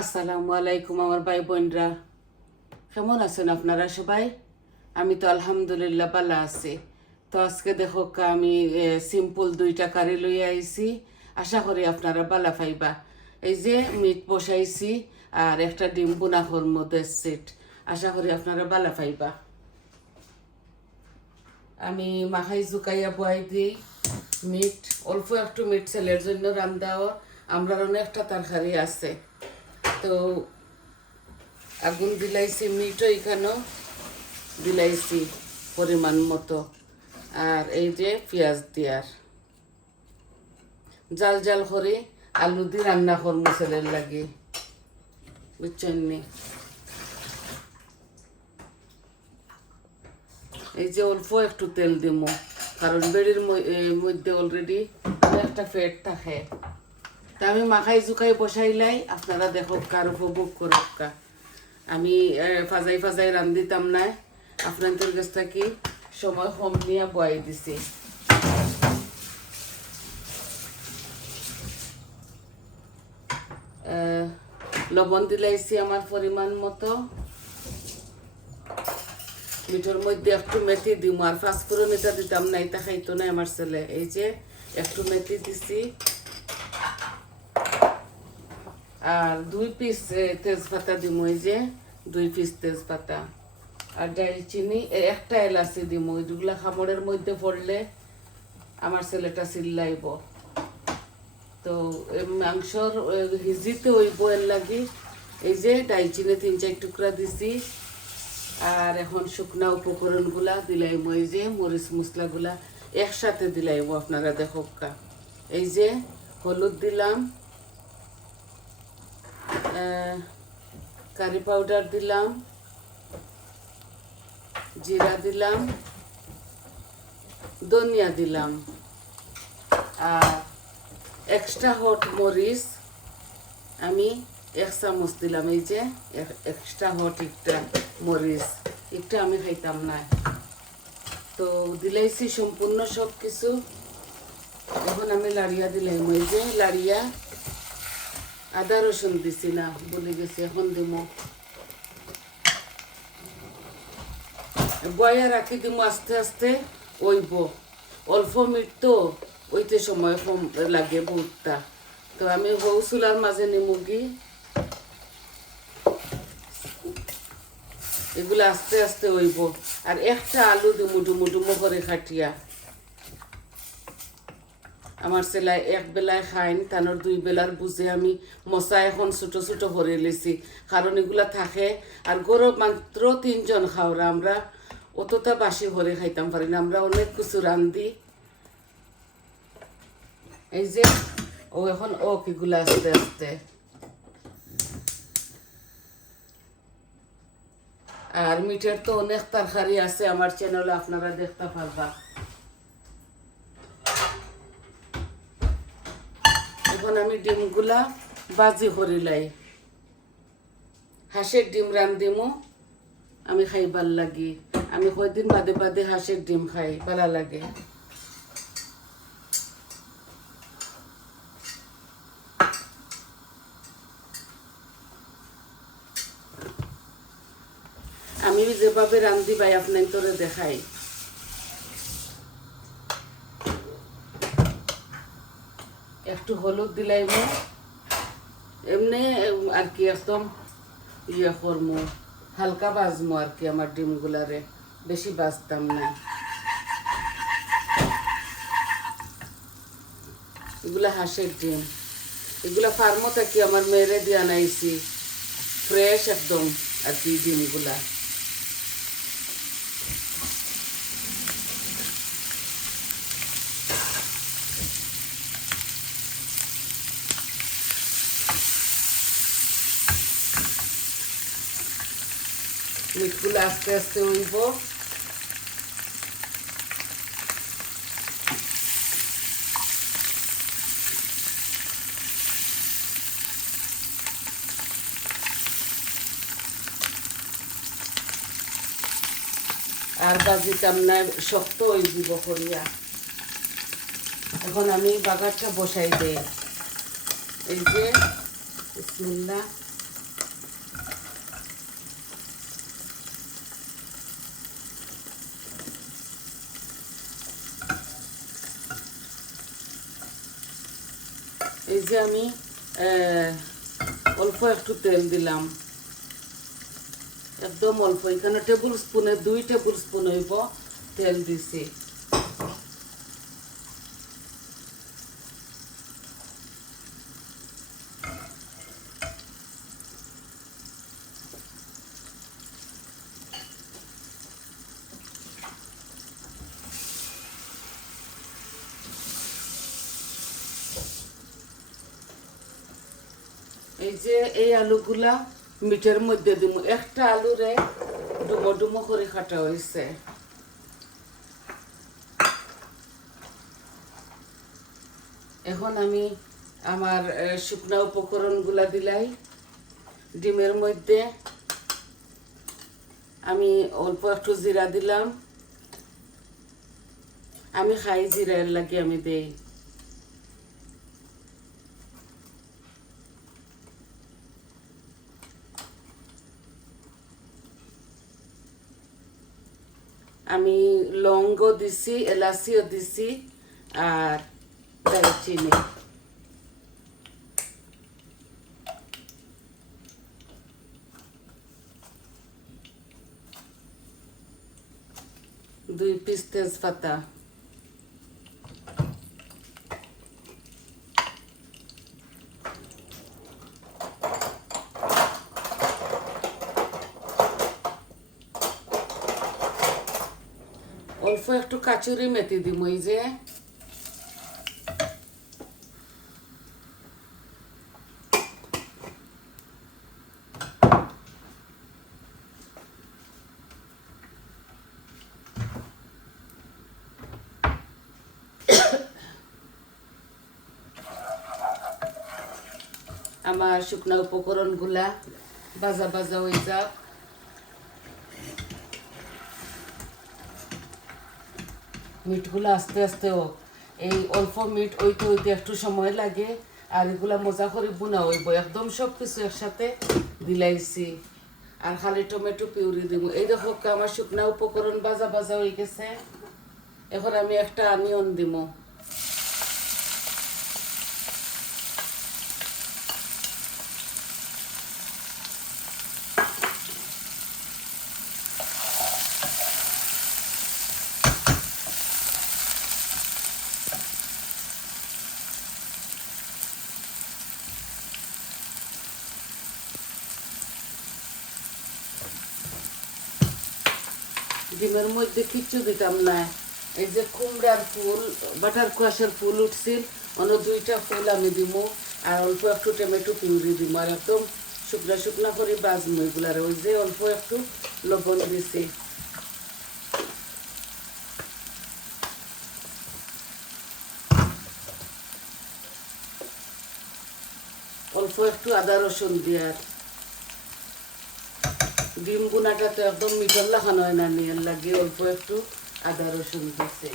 আসসালামু আলাইকুম আমার ভাই বোনরা, কেমন আছেন আপনারা সবাই? আমি তো আলহামদুলিল্লাহ ভালো আছি। তো আজকে দেখো আমি সিম্পল দুইটা কারি লইয়া আইছি। আশা করি আপনারা ভালো পাইবা। এই যে মিট বসাইছি আর একটা ডিম বোনা মধ্যে সেট। আশা করি আপনারা ভালো পাইবা। আমি মাখাই জুকাইয়া বয়াই দিই মিট, অল্প একটু মিট ছেলের জন্য রান্দাও। আমরা অনেকটা তরকারি আছে, তো আগুন দিলাইছি, মিটও এখানেও দিলাইছি পরিমাণ মতো। আর এই যে পেঁয়াজ দিয়ার জাল জাল করে আলু দিয়ে রান্না করবো ছেলের লাগে, বুঝছেন নি? এই যে অল্প একটু তেল দিব, কারণ বেড়ির মধ্যে অলরেডি একটা ফ্যাট থাকে। তা আমি মাখাই জুকাই বসাইলাই, আপনারা দেখো কার উপভোগ করুক। আমি ফাজাই ফাজাই রান্ধিতাম না, আপনাদের কাছ থেকে সময় কম নিয়ে বয়াই দিছি। লবণ দিলাইছি আমার পরিমাণ মতো। মিঠের মধ্যে একটু মেথি দিম, আর পাঁচফোড়ন এটা দিতাম না, এটা খাইতো না আমার ছেলে। এই যে একটু মেথি দিছি, আর 2 পিস তেজপাতা দিম। এই যে 2 পিস তেজপাতা, আর দারচিনি একটা এলাচি দিম। ওইগুলা খামড়ের মধ্যে পড়লে আমার ছেলেটা চিল্লাইব। তো মাংসর হিজিতে হইব এর লাগি এই যে দারচিনি 3-4 টুকরা দিছি। আর এখন শুকনা উপকরণগুলা দিলাইব, এই যে মরিচ মশলাগুলা একসাথে দিলাইব। আপনারা দেখো, এই যে হলুদ দিলাম, কারি পাউডার দিলাম, জিরা দিলাম, ধনিয়া দিলাম, আর এক্সট্রা হট মরিচ আমি 1 চামচ দিলাম। এই যে এক্সট্রা হট একটা মরিচ, একটা আমি খাইতাম না। তো দিলাইছি সম্পূর্ণ সব কিছু। এখন আমি লাড়িয়া দিলাম, এই যে লাড়িয়া। আদা রসুন দিছি না, বলে গেছি, এখন দিব। বয়া রাখি দিব, আস্তে আস্তে ওইব। অল্প মিট তো ওইতে সময় কম লাগে বহুতটা। তো আমি হৌ চুলার মাঝে নিমুগি, এগুলো আস্তে আস্তে হইব। আর একটা আলু ডুমু ডুমু ডুমু করে খাটিয়া। আমার ছেলে এক বেলায় খাইন, তানোর 2 বেলার বুঝে আমি মশা এখন ছোটো ছোটো ভরে লেছি, কারণ এগুলা থাকে। আর গরম মাত্র 3 জন খাওয়া, আমরা অতটা বাসি ভরে খাইতাম পারি না, আমরা অনেক কিছু রান্ধি। এই যে ও এখন এগুলা আস্তে আস্তে। আর মিঠের তো অনেক তরকারি আছে আমার চ্যানেলে, আপনারা দেখতে পারবা। এখন আমি ডিমগুলা বাজি করিলাই। হাঁসের ডিম রান্ধিমো আমি, খাইবার লাগি। আমি কয়দিন বাদে বাদে হাঁসের ডিম খাই, ভালো লাগে। আমি যেভাবে রান্ধি ভাই আপনার তোরে দেখাই। একটু হলুদ দিলাইব, এমনি আর কি একদম ইয়ে করবো, হালকা বাজমো আর কি। আমার ডিমগুলারে বেশি বাজতাম না। এগুলা হাঁসের ডিম, এগুলা ফার্মও থাকি আমার মেয়েরে দিয়ে আনাইছি, ফ্রেশ একদম আর কি ডিমগুলা। মিটগুলো আস্তে আস্তে হইব। আর বাজিতাম না, শক্ত হয়ে দিব করিয়া। এখন আমি বাগারটা বসাই দেই। এই যে বিসমিল্লাহ, যে আমি অল্প একটু তেল দিলাম, একদম অল্প, এখানে টেবিল স্পুনে 2 টেবিল স্পুন হইব তেল দিছি। এই যে এই আলুগুলা মিটের মধ্যে দিব, একটা আলুরে ডুমো ডুমো করে কাটা হয়েছে। এখন আমি আমার শুকনা উপকরণগুলা দিলাই ডিমের মধ্যে। আমি অল্প একটু জিরা দিলাম, আমি খাই জিরার লাগে আমি দেই। আমি লবঙ্গ দিছি, এলাচিও দিছি আর দারচিনি। দুই পিস তেজপাতা, অল্প একটু কাচুরি মেথি দিব। এই যে আমার শুকনো উপকরণগুলা ভাজা ভাজা হয়ে যাক। মিটগুলো আস্তে আস্তে হোক, এই অল্প মিট ওইতে ওইতে একটু সময় লাগে, আর এগুলা মজা করে বুনা হইব। একদম সব কিছু একসাথে দিলাইছি, আর খালি টমেটো পিউরি দিব। এই দেখো আমার শুকনো উপকরণ ভাজা ভাজা হয়ে গেছে। এখন আমি একটা অনিয়ন দিব। ডিমের মধ্যে কিচ্ছু দিতাম না। এই যে কুমড়ার ফুল, বাটার কোয়াশের ফুল উঠছিল, অন্য 2টা ফুল আমি দিব, আর অল্প একটু টমেটো পিউরি দিব, আর একদম শুকনা শুকনা করে বাজমো এগুলার। ওই যে অল্প একটু লবণ দিছি, অল্প একটু আদা রসুন দিয়ার। ডিম গুনাটা তো একদম মিঠল লাগানো হয় না, নিয়ে লাগে অল্প একটু আদা রসুন দিছে।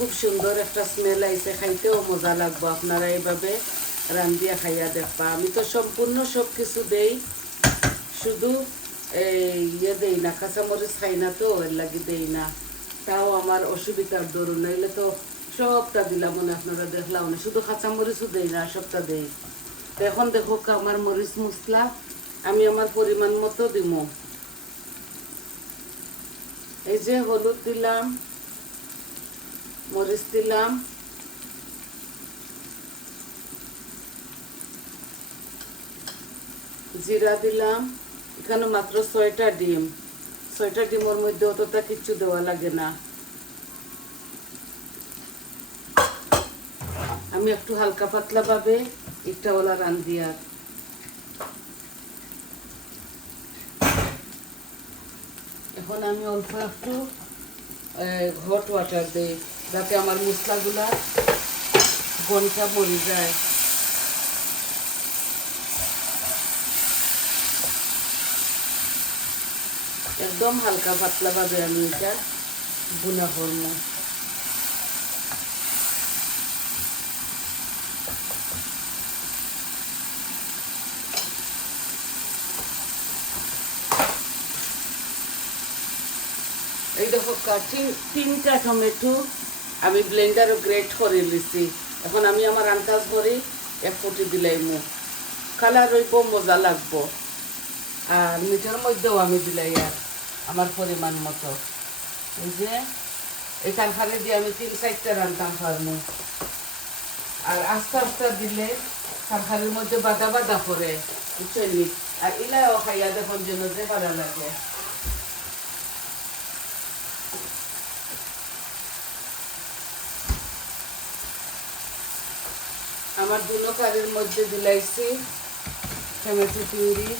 খুব সুন্দর একটা স্মেল আইছে, খাইতেও মজা লাগবো। আপনারা এইভাবে রান্ধিয়া খাইয়া দেখবা। আমি তো সম্পূর্ণ সব কিছু দেই, শুধু ইয়ে দেই না, কাঁচামরিচ খাই না তো এর লাগি দেই না। তাও আমার অসুবিধার দরুন, নাইলে তো সবটা দিলাম মনে, আপনারা দেখলাম না। শুধু কাঁচামরিচও দেই না, সবটা দেই। তো এখন দেখো আমার মরিচ মশলা আমি আমার পরিমাণ মতো দিব। এই যে হলুদ দিলাম, মরিচ দিলাম, জিরা দিলাম। এখানে মাত্র 6টা ডিম, 6টা ডিমের মধ্যে অতটা কিচ্ছু দেওয়া লাগে না। আমি একটু হালকা পাতলা ভাবে একটা ওলা রান্ধি। আর এখন আমি অল্প একটু হট ওয়াটার দিই, যাতে আমার মশলাগুলা গনটা মরে যায়। একদম হালকা পাতলা ভাবে আমি এটা বুনা করব। এই দেখো তিনটা টমেটো আমি ব্লেন্ডারে গ্রেট করে লিছি। এখন আমি আমার আন্দাজ করি 1 ফুটি দিলাইমু, কালার হইব, মজা লাগবো। আর মিঠের মধ্যেও আমি দিলাই আর আমার পরিমাণ মতো। এই যে এই তরকারি দিয়ে আমি 3-4টা রান্তাম পারমু। আর আস্তে আস্তে দিলে তরকারির মধ্যে বাদা বাদা করে, বুঝছেন? আর ইলাও খাইয়া দেখুন যেন যে ভালো লাগে। আমার দুনো কারির মধ্যে দিলাইছি টমেটো পিউরি,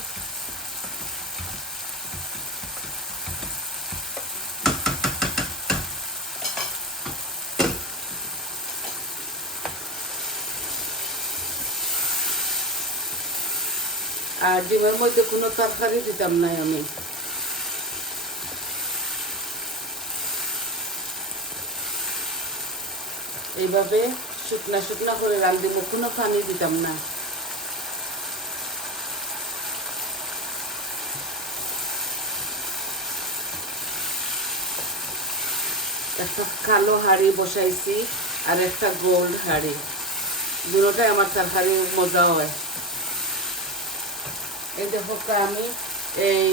আর ডিমের মধ্যে কোনো তরকারি দিতাম নাই আমি। এইভাবে শুকনা শুকনা করে রাঁধিব, কোনো পানি দিতাম না। একটা কালো হাঁড়ি বসাইছি আর একটা গোল্ড হাঁড়ি, দুটোটাই আমার তরকারি মজা হয়। এই দেখো আমি এই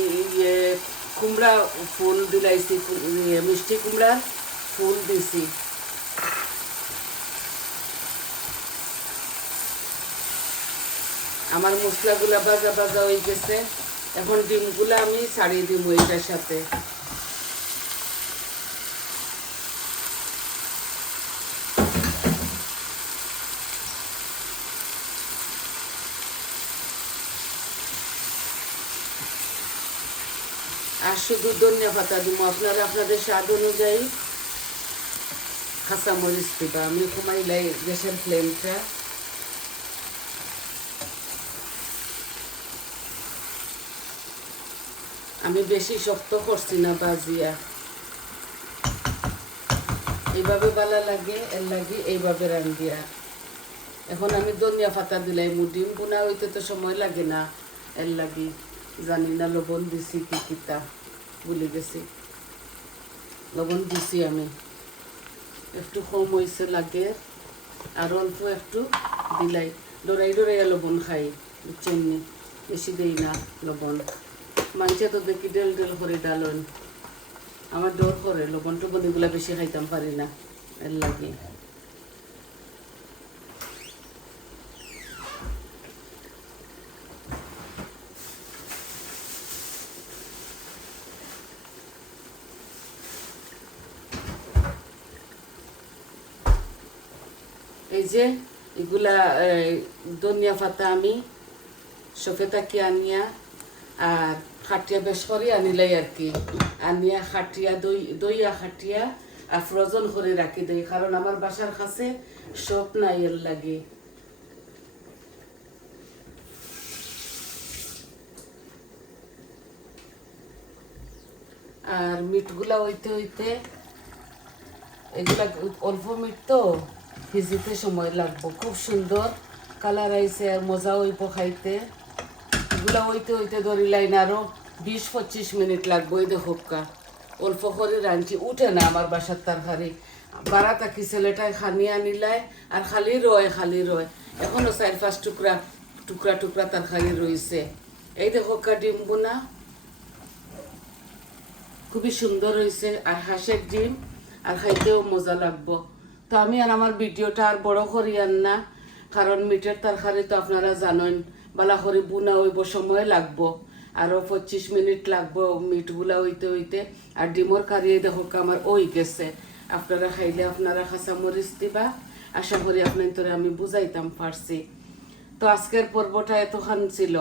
কুমড়া ফুল দিলাইছি, মিষ্টি কুমড়ার ফুল দিছি। আমার মশলাগুলা ভাজা ভাজা হয়ে গেছে। এখন ডিমগুলা আমি ছাড়িয়ে দিব এটার সাথে। আর শুধু ধনিয়া পাতা দিব, আপনারা আপনাদের স্বাদ অনুযায়ী কাঁচামরিচ দিবা। আমি কমাইলাই গ্যাসের ফ্লেমটা। আমি বেশি শক্ত করছি না বাজিয়া, এইভাবে ভালো লাগে, এর লাগে এইভাবে রান্ধিয়া। এখন আমি ধনিয়া পাতা দিলাই, ডিম বোনা হইতে তো সময় লাগে না, এর লাগে। জানি না লবণ দিছি কি কিতা, ভুলে গেছি। লবণ দিছি আমি, একটু কম হয়েছে লাগে, আর অল্প একটু দিলাই। ডরাই ডরাইয়া লবণ খাই, বুঝছেন নি? বেশি দেই না লবণ। মাংসে তো দেখি ডেল ডেল করে ডালন, আমার ডর করে লবণ টবণ এগুলা বেশি খাইতাম পারি না, এর লাগে। এই যে এগুলা ধনিয়া পাতা আমি সফেতাকে আনিয়া আর খাটিয়া বেশ করে আনিলাই আর কি, আনিয়া খাটিয়া দইয়া খাটিয়া আর ফ্রোজন করে রাখি দেই, কারণ আমার বাসার কাছে সব নাই, এর লাগে। আর মিটগুলা হইতে হইতে, এগুলা অল্প মিট তো ভিজিতে সময় লাগবো। খুব সুন্দর কালার আইছে আর মজা হইব খাইতে। এগুলা হইতে হইতে ধরিলাই না আরো 20-25 মিনিট লাগবো। এই দেখো অল্প করে রাঁধছি, উঠে না আমার বাসার তরকারি। বাড়া থাকি ছেলেটায় খানি আনিলাই আর খালি রয়। এখনো 4-5 টুকরা তরকারি রয়েছে। এই দেখো ডিম বোনা খুবই সুন্দর হয়েছে, আর হাঁসের ডিম, আর খাইতেও মজা লাগবো। তো আমি আর আমার ভিডিওটা আর বড় করি আর না, কারণ মিটের তরকারি তো আপনারা জানেন বালা করে বুনা হইব, সময় লাগবো, আরও 25 মিনিট লাগবো মিটগুলা হইতে হইতে। আর ডিমর কারি দেখো আমার ওই গেছে। আপনারা খাইলে আপনারা কাঁচামরিচ দিবা, আশা করি আপনার তোরে আমি বুঝাইতাম পারছি। তো আজকের পর্বটা এতখান ছিল।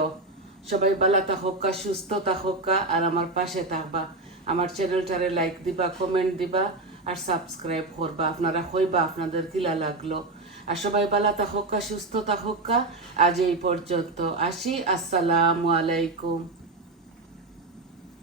সবাই বালা থাকা, সুস্থ থাকা, আর আমার পাশে থাকবা। আমার চ্যানেলটারে লাইক দিবা, কমেন্ট দিবা আর সাবস্ক্রাইব করবা। আপনারা কইবা আপনাদের কিলা লাগলো। আর সবাই বালা থাকা, সুস্থ থাকা। আজ এই পর্যন্ত আসি। আসসালামু আলাইকুম।